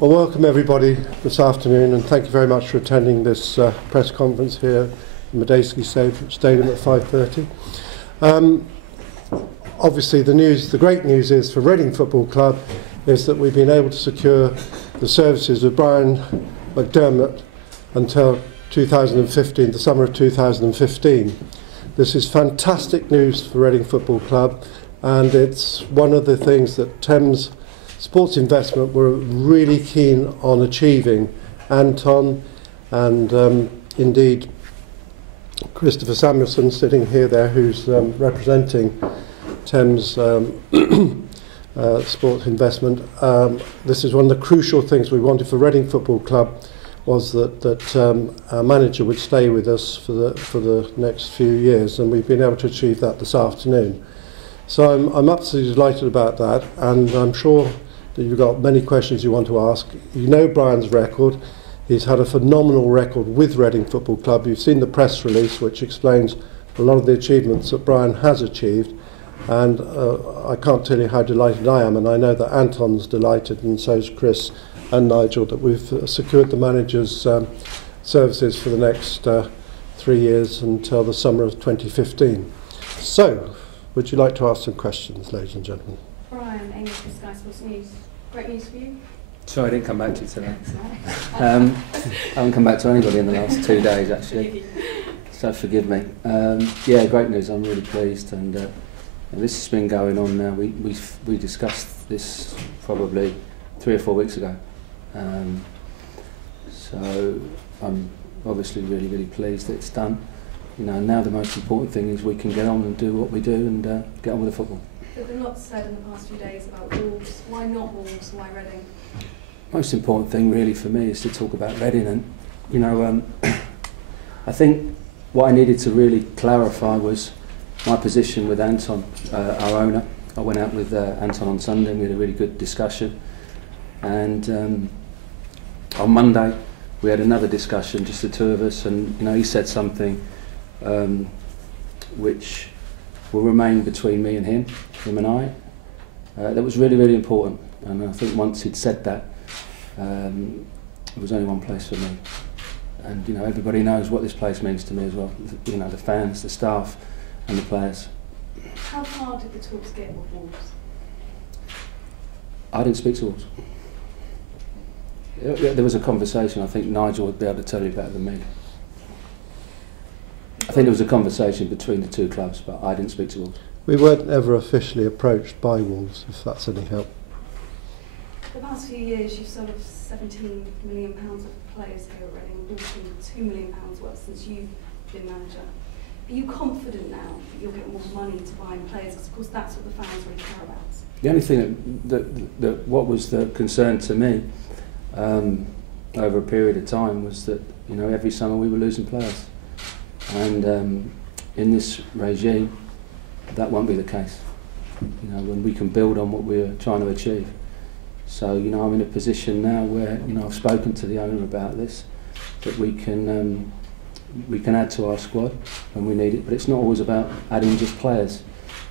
Well, welcome everybody this afternoon, and thank you very much for attending this press conference here in Medeski Stadium at 5:30. Obviously, the great news is for Reading Football Club is that we've been able to secure the services of Brian McDermott until 2015, the summer of 2015. This is fantastic news for Reading Football Club, and it's one of the things that Thames Sports Investment were really keen on achieving. Anton and indeed Christopher Samuelson sitting here there, who's representing Thames Sports Investment. This is one of the crucial things we wanted for Reading Football Club, was that our manager would stay with us for the next few years, and we've been able to achieve that this afternoon. So I'm absolutely delighted about that, and I'm sure that you've got many questions you want to ask. You know Brian's record. He's had a phenomenal record with Reading Football Club. You've seen the press release, which explains a lot of the achievements that Brian has achieved, and I can't tell you how delighted I am, and I know that Anton's delighted, and so is Chris and Nigel, that we've secured the manager's services for the next 3 years until the summer of 2015. So, would you like to ask some questions, ladies and gentlemen? Brian, Amy from Sky Sports News. Great news for you? Sorry, I didn't come back to you today. I haven't come back to anybody in the last 2 days, actually. So forgive me. Yeah, great news. I'm really pleased, and this has been going on now. We discussed this probably 3 or 4 weeks ago. So I'm obviously really pleased that it's done. You know, now the most important thing is we can get on and do what we do and get on with the football. There's been lots said in the past few days about Wolves. Why not Wolves? Why Reading? Most important thing really for me is to talk about Reading, and you know, I think what I needed to really clarify was my position with Anton, our owner. I went out with Anton on Sunday and we had a really good discussion, and on Monday we had another discussion, just the two of us, and you know, he said something which will remain between me and him and I. That was really important, and I think once he'd said that, there was only one place for me. And you know, everybody knows what this place means to me as well. You know, the fans, the staff, and the players. How far did the talks get with Wolves? I didn't speak to Wolves. There was a conversation. I think Nigel would be able to tell you better than me. I think there was a conversation between the two clubs, but I didn't speak to Wolves. We weren't ever officially approached by Wolves, if that's any help. The past few years, you've sold £17 million of players here at Reading, also £2 million worth since you've been manager. Are you confident now that you'll get more money to buy players? Because of course that's what the fans really care about. The only thing that what was the concern to me over a period of time was that, you know, every summer we were losing players. And in this regime, that won't be the case. You know, when we can build on what we're trying to achieve. So, you know, I'm in a position now where, you know, I've spoken to the owner about this, that we can add to our squad when we need it. But it's not always about adding just players.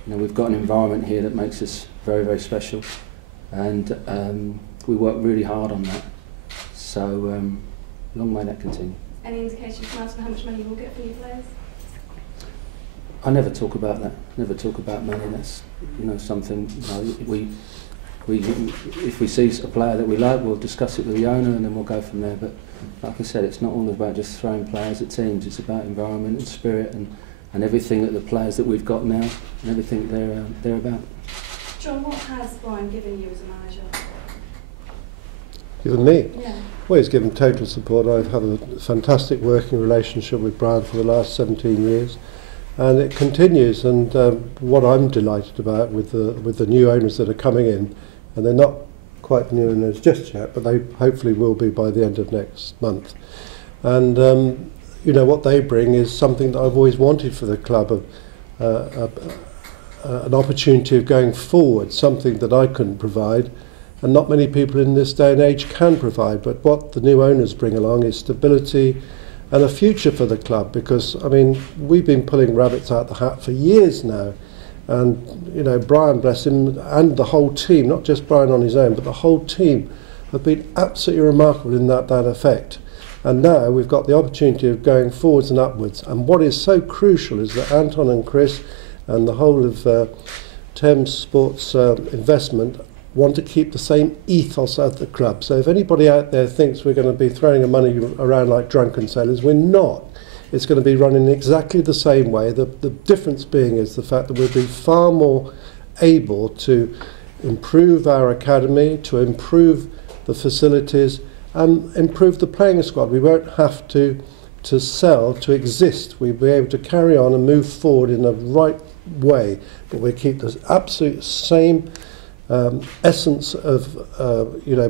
You know, we've got an environment here that makes us very special, and we work really hard on that. So, long may that continue. Any indication from us how much money you will get for your players? I never talk about that. Never talk about money. That's, you know, something, you know, if we see a player that we like, we'll discuss it with the owner and then we'll go from there. But like I said, it's not all about just throwing players at teams. It's about environment and spirit and everything that the players that we've got now and everything they're about. John, what has Brian given you as a manager? Given me? Yeah. Well, he's given total support. I've had a fantastic working relationship with Brian for the last 17 years, and it continues. And what I'm delighted about with the new owners that are coming in, and they're not quite new owners just yet, but they hopefully will be by the end of next month. And you know, what they bring is something that I've always wanted for the club, an opportunity of going forward, something that I couldn't provide. And not many people in this day and age can provide, but what the new owners bring along is stability and a future for the club, because, I mean, we've been pulling rabbits out the hat for years now, and, you know, Brian, bless him, and the whole team, not just Brian on his own, but the whole team have been absolutely remarkable in that effect. And now we've got the opportunity of going forwards and upwards. And what is so crucial is that Anton and Chris and the whole of Thames Sports investment want to keep the same ethos at the club. So if anybody out there thinks we're going to be throwing the money around like drunken sailors, we're not. It's going to be run in exactly the same way. The difference being is the fact that we'll be far more able to improve our academy, to improve the facilities and improve the playing squad. We won't have to sell to exist. We'll be able to carry on and move forward in the right way, but we keep the absolute same essence of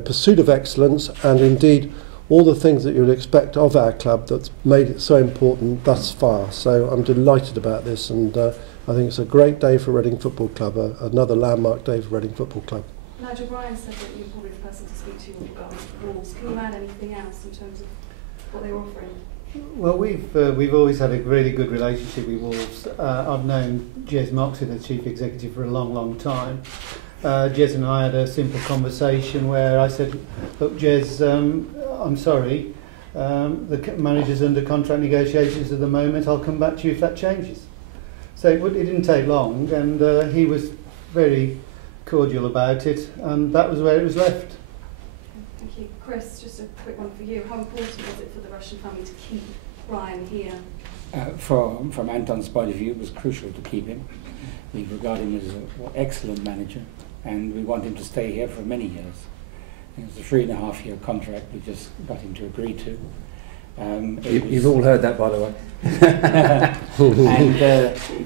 pursuit of excellence, and indeed all the things that you would expect of our club that's made it so important thus far. So I'm delighted about this, and I think it's a great day for Reading Football Club, another landmark day for Reading Football Club. Nigel, Brian said that you're probably the person to speak to with regards to the rules. Can you add anything else in terms of what they were offering? Well, we've always had a really good relationship with Wolves. I've known Jez Moxey, the chief executive, for a long time. Jez and I had a simple conversation where I said, look, Jez, I'm sorry, the manager's under contract negotiations at the moment. I'll come back to you if that changes. So it didn't take long, and he was very cordial about it, and that was where it was left. Thank you. Chris, just a quick one for you. How important was it for the Russian family to keep Brian here? From Anton's point of view, it was crucial to keep him. We regard him as an excellent manager, and we want him to stay here for many years. It was a 3.5-year contract we just got him to agree to. You've all heard that, by the way.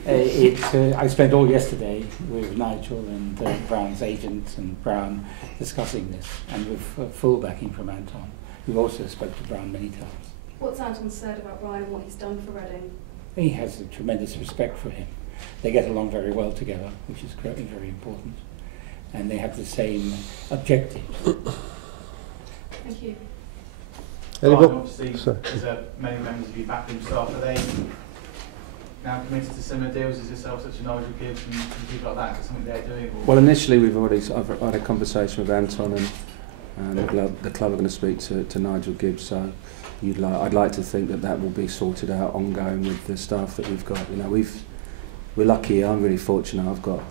And I spent all yesterday with Nigel and Brown's agent and Brown discussing this, and with full backing from Anton. We've also spoke to Brown many times. What's Anton said about Brian and what he's done for Reading? He has a tremendous respect for him. They get along very well together, which is very important. And they have the same objectives. Thank you. Brian, obviously, there's many members of your backroom staff. Are they now committed to similar deals as yourself, such as Nigel Gibbs and people like that? Is it something they're doing? Or? Well, initially I've had a conversation with Anton, and the club are going to speak to Nigel Gibbs. So I'd like to think that will be sorted out ongoing with the staff that we've got. You know, we're lucky. I'm really fortunate. I've got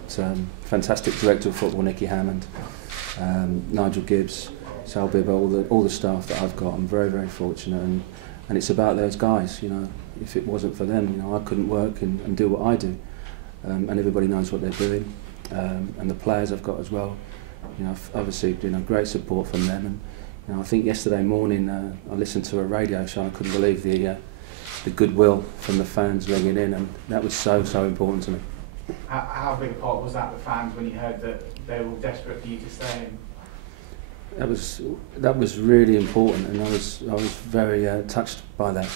fantastic director of football, Nicky Hammond, Nigel Gibbs, Sal Bibb, all the staff that I've got. I'm very fortunate, and it's about those guys. You know, if it wasn't for them, you know, I couldn't work and do what I do. And everybody knows what they're doing, and the players I've got as well. You know, I've obviously great support from them. And you know, I think yesterday morning I listened to a radio show. I couldn't believe the goodwill from the fans ringing in, and that was so important to me. How big a part was that, the fans, when you heard that they were desperate for you to stay in? That was really important, and I was very touched by that.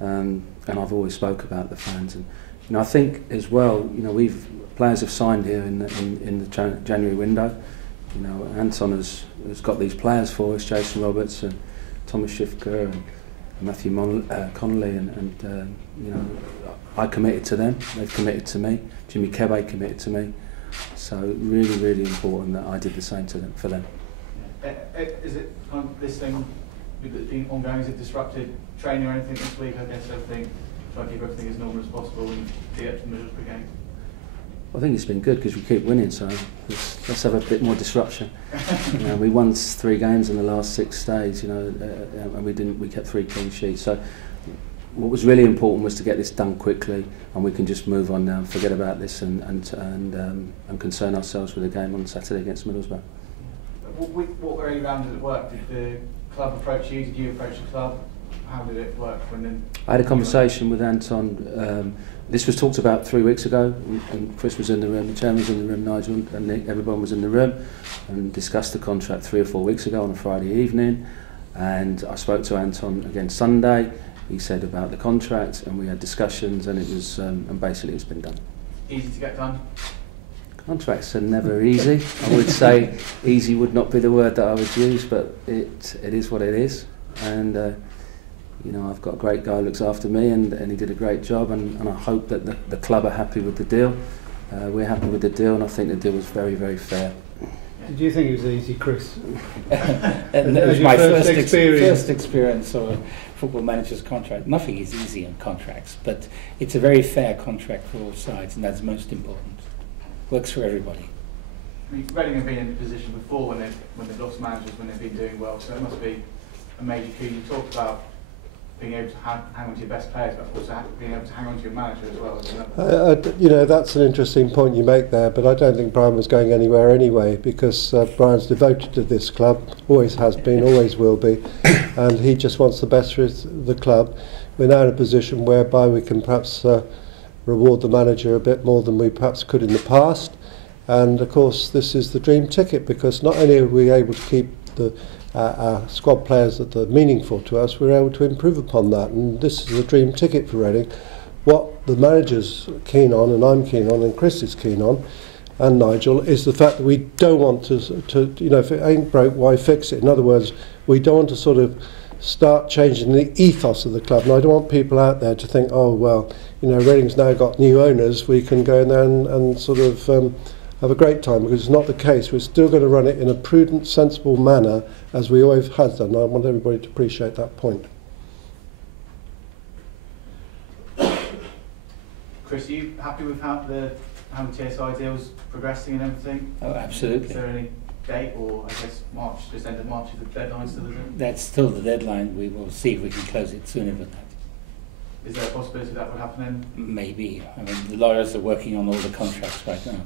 And I've always spoke about the fans, and you know, I think as well, you know, players have signed here in the January window. You know, Anton has got these players for us, Jason Roberts and Thomas Shifker and Matthew Connolly, and you know, I committed to them. They've committed to me. Jimmy Kebe committed to me. So really important that I did the same for them. Is it kind of this thing being ongoing? Is it disrupted training or anything this week? I guess everything, try to keep everything as normal as possible and be up to Middlesbrough game. I think it's been good because we keep winning, so let's have a bit more disruption. You know, we won 3 games in the last 6 days, you know, and we kept 3 clean sheets. So what was really important was to get this done quickly, and we can just move on now and forget about this and concern ourselves with the game on Saturday against Middlesbrough. What early round did it work? Did the club approach you? Did you approach the club? How did it work? I had a conversation with Anton. This was talked about 3 weeks ago, and Chris was in the room, the chairman was in the room, Nigel, and Nick, everyone was in the room, and discussed the contract 3 or 4 weeks ago on a Friday evening. And I spoke to Anton again Sunday. He said about the contract, and we had discussions, and it was, and basically it's been done. Easy to get done? Contracts are never easy. I would say easy would not be the word that I would use, but it is what it is. And you know, I've got a great guy who looks after me, and he did a great job, and I hope that the club are happy with the deal. We're happy with the deal, and I think the deal was very fair. Did you think it was easy, Chris? And it was my first experience of a football manager's contract. Nothing is easy in contracts, but it's a very fair contract for all sides, and that's most important. Works for everybody. I mean, Reading have been in a position before when they've lost managers when they've been doing well, so it must be a major key. You talked about being able to hang on to your best players, but also being able to hang on to your manager as well. You know, that's an interesting point you make there, but I don't think Brian was going anywhere anyway, because Brian's devoted to this club, always has been, always will be, and he just wants the best for the club. We're now in a position whereby we can perhaps reward the manager a bit more than we perhaps could in the past, and of course this is the dream ticket, because not only are we able to keep the our squad players that are meaningful to us, we're able to improve upon that, and this is a dream ticket for Reading. What the manager's keen on, and I'm keen on, and Chris is keen on, and Nigel, is the fact that we don't want to you know, if it ain't broke, why fix it? In other words, we don't want to sort of start changing the ethos of the club, and I don't want people out there to think, oh well, you know, Reading's now got new owners, we can go in there and sort of have a great time, because it's not the case. We're still going to run it in a prudent, sensible manner, as we always have done. I want everybody to appreciate that point. Chris, are you happy with how the TSI deal is progressing and everything? Oh, absolutely. Is there any date, or I guess March, just end of March is the deadline still, is it? That's still the deadline. We will see if we can close it sooner than that. Is there a possibility that would happen then? Maybe. I mean, the lawyers are working on all the contracts right now.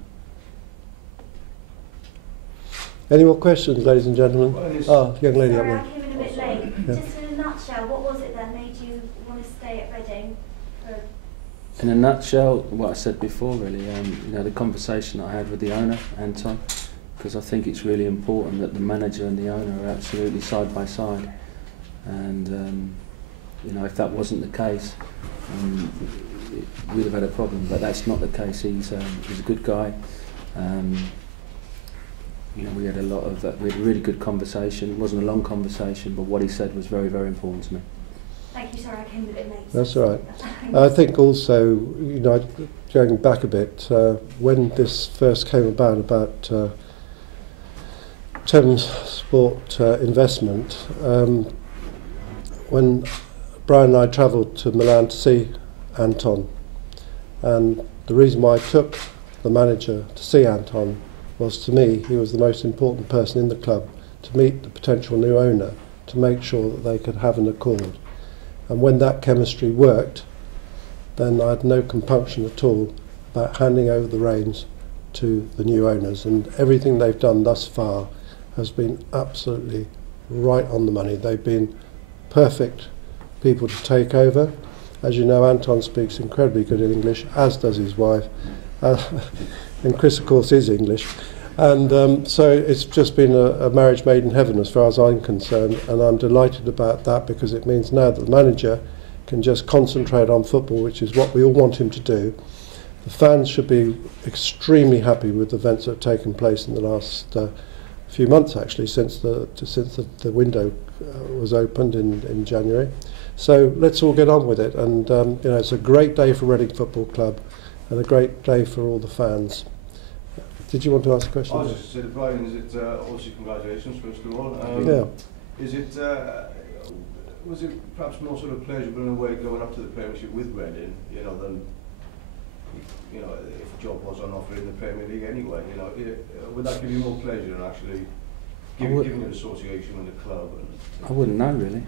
Any more questions, ladies and gentlemen? Young lady up Sorry, there. I came in a bit late. Yeah. Just in a nutshell, what was it that made you want to stay at Reading? In a nutshell, what I said before, really, you know, the conversation I had with the owner, Anton, because I think it's really important that the manager and the owner are absolutely side by side, and you know, if that wasn't the case, we'd have had a problem. But that's not the case. He's a good guy. You know, we had a really good conversation. It wasn't a long conversation, but what he said was very, very important to me. Thank you, sorry, I came a bit late. That's all right. I think also, you know, going back a bit, when this first came about Thames Sport investment, when Brian and I travelled to Milan to see Anton, and the reason why I took the manager to see Anton was, to me, he was the most important person in the club, to meet the potential new owner, to make sure that they could have an accord. And when that chemistry worked, then I had no compunction at all about handing over the reins to the new owners, and everything they've done thus far has been absolutely right on the money. They've been perfect people to take over. As you know, Anton speaks incredibly good English, as does his wife. And Chris, of course, is English. And so it's just been a marriage made in heaven as far as I'm concerned, and I'm delighted about that, because it means now that the manager can just concentrate on football, which is what we all want him to do. The fans should be extremely happy with the events that have taken place in the last few months, actually, since the window was opened in January. So let's all get on with it, and you know, it's a great day for Reading Football Club, and a great day for all the fans. Did you want to ask a question? I was just to say, Brian, is it obviously congratulations first of all? Yeah. Is it was it perhaps more sort of pleasurable in a way going up to the Premiership with Reading, you know, than, you know, if a job was on offer in the Premier League anyway? You know, would that give you more pleasure than actually giving an association with the club? I wouldn't know, really.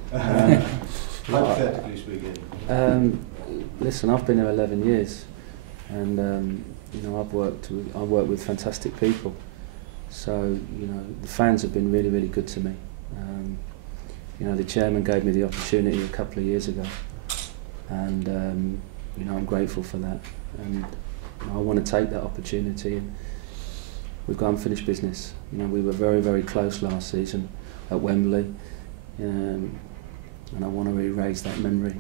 Hypothetically speaking. Listen, I've been here 11 years, and you know, I work with fantastic people. So, you know, the fans have been really, really good to me. You know, the chairman gave me the opportunity a couple of years ago, and you know, I'm grateful for that. And you know, I want to take that opportunity. And we've got unfinished business. You know, we were very, very close last season at Wembley, and I want to really raise that memory.